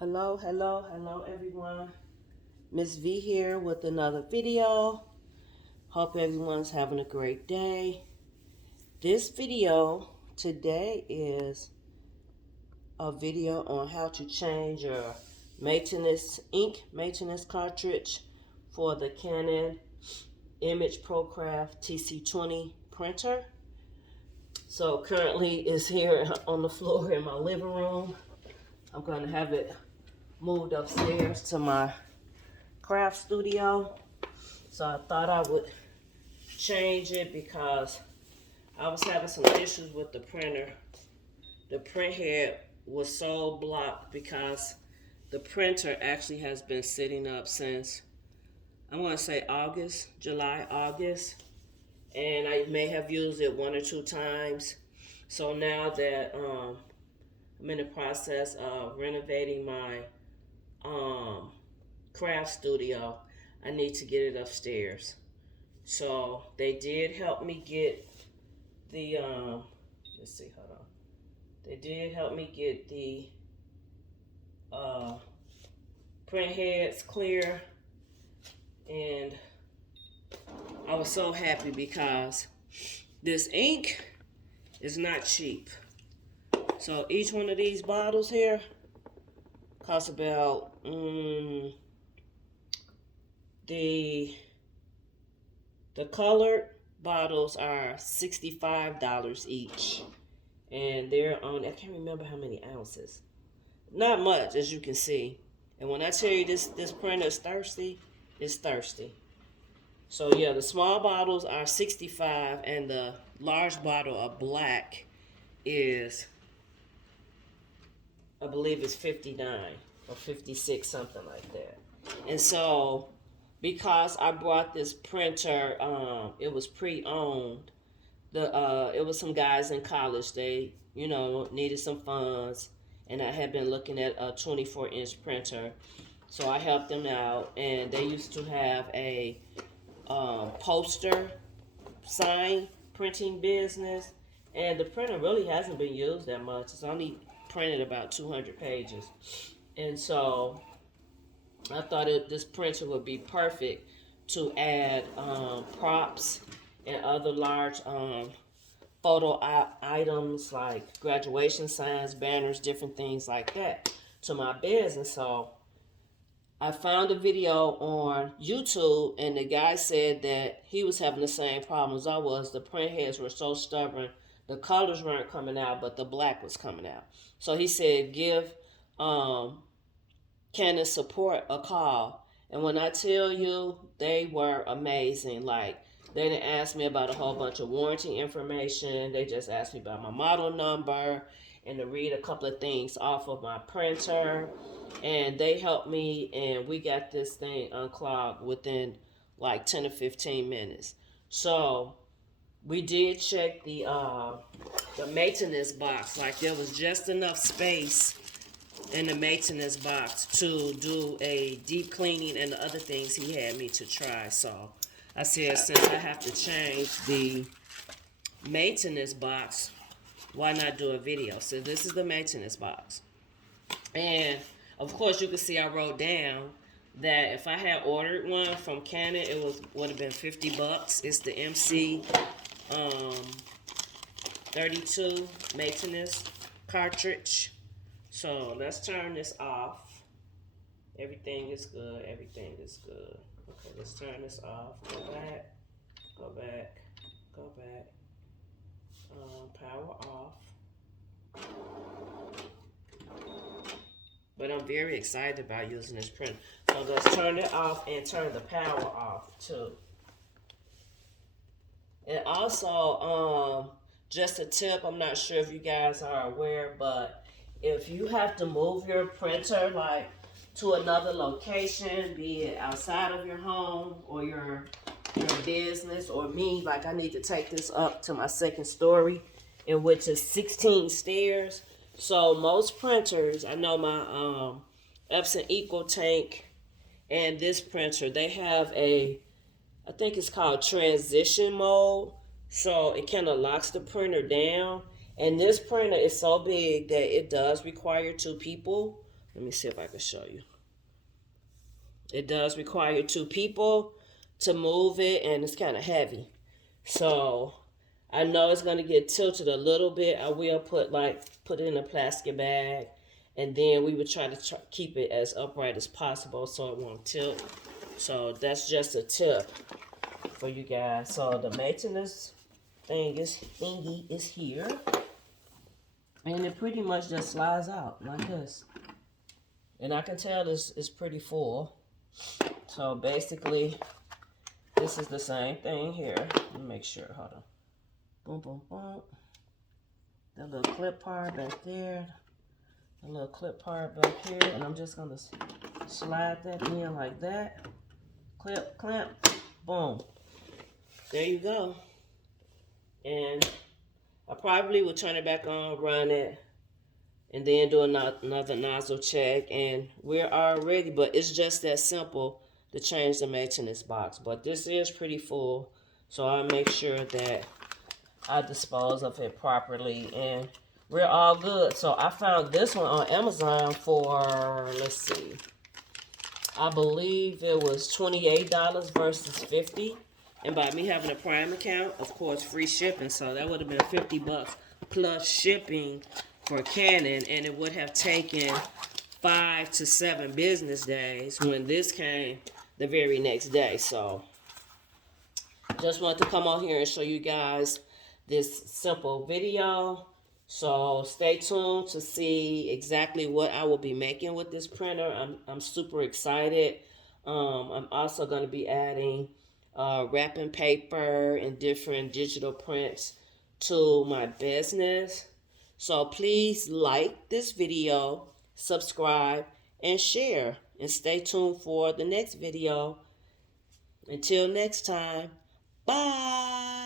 Hello everyone. Miss V here with another video. Hope everyone's having a great day. This video today is a video on how to change your ink maintenance cartridge for the Canon imagePROGRAF TC-20 printer. So currently it's here on the floor in my living room. I'm going to have it moved upstairs to my craft studio. So I thought I would change it because I was having some issues with the printer. The print head was so blocked because the printer actually has been sitting up since, I'm going to say July, August. And I may have used it 1 or 2 times. So now that I'm in the process of renovating my craft studio, I need to get it upstairs. So they did help me get the let's see, hold on. They did help me get the print heads clear, and I was so happy because this ink is not cheap. So each one of these bottles here costs about the colored bottles are $65 each, and they're on, I can't remember how many ounces. Not much, as you can see. And when I tell you this printer is thirsty, it's thirsty. So yeah, the small bottles are $65, and the large bottle of black is, I believe it's $59 or $56, something like that. And so, because I bought this printer, it was pre-owned. It was some guys in college. They, needed some funds, and I had been looking at a 24-inch printer. So I helped them out, and they used to have a poster sign printing business, and the printer really hasn't been used that much. It's only printed about 200 pages. And so I thought this printer would be perfect to add props and other large photo items like graduation signs, banners, different things like that to my business. So I found a video on YouTube, and the guy said that he was having the same problem as I was. The print heads were so stubborn. The colors weren't coming out, but the black was coming out. So he said, give Canon support a call. And when I tell you, they were amazing. Like, they didn't ask me about a whole bunch of warranty information. They just asked me about my model number and to read a couple of things off of my printer. And they helped me, and we got this thing unclogged within like 10 or 15 minutes. So we did check the maintenance box. Like, there was just enough space in the maintenance box to do a deep cleaning and the other things he had me to try. So I said, since I have to change the maintenance box, why not do a video? So this is the maintenance box. And of course, you can see I wrote down that if I had ordered one from Canon, it would have been $50. It's the MC-32 maintenance cartridge. So let's turn this off. Everything is good. Everything is good. Okay, let's turn this off. Go back. Go back. Go back. Power off. But I'm very excited about using this printer. So let's turn it off and turn the power off too. And also, just a tip, I'm not sure if you guys are aware, but if you have to move your printer like to another location, be it outside of your home or your business, or me, like I need to take this up to my second story, in which is 16 stairs. So most printers, I know my Epson EcoTank and this printer, they have I think it's called transition mode. So it kind of locks the printer down. And this printer is so big that it does require 2 people Let me see if I can show you. It does require 2 people to move it, and it's kind of heavy. So I know it's going to get tilted a little bit. I will put it in a plastic bag, and then we would try to keep it as upright as possible so it won't tilt. So that's just a tip for you guys. So the maintenance thingy is here, and it pretty much just slides out like this. And I can tell this is pretty full. So basically, this is the same thing here. Let me make sure. Hold on. Boom, boom, boom. The little clip part back there. The little clip part back here. And I'm just going to slide that in like that. Clip, clamp, boom. There you go. And I probably will turn it back on, run it, and then do another nozzle check, and we're all ready. But it's just that simple to change the maintenance box. But this is pretty full, so I'll make sure that I dispose of it properly, and we're all good. So I found this one on Amazon for, let's see, I believe it was $28 versus $50. And by me having a Prime account, of course, free shipping. So that would have been $50 plus shipping for Canon, and it would have taken 5 to 7 business days when this came the very next day. So just wanted to come on here and show you guys this simple video. So stay tuned to see exactly what I will be making with this printer. I'm super excited. I'm also going to be adding wrapping paper and different digital prints to my business. So please like this video, subscribe, and share. And stay tuned for the next video. Until next time, bye.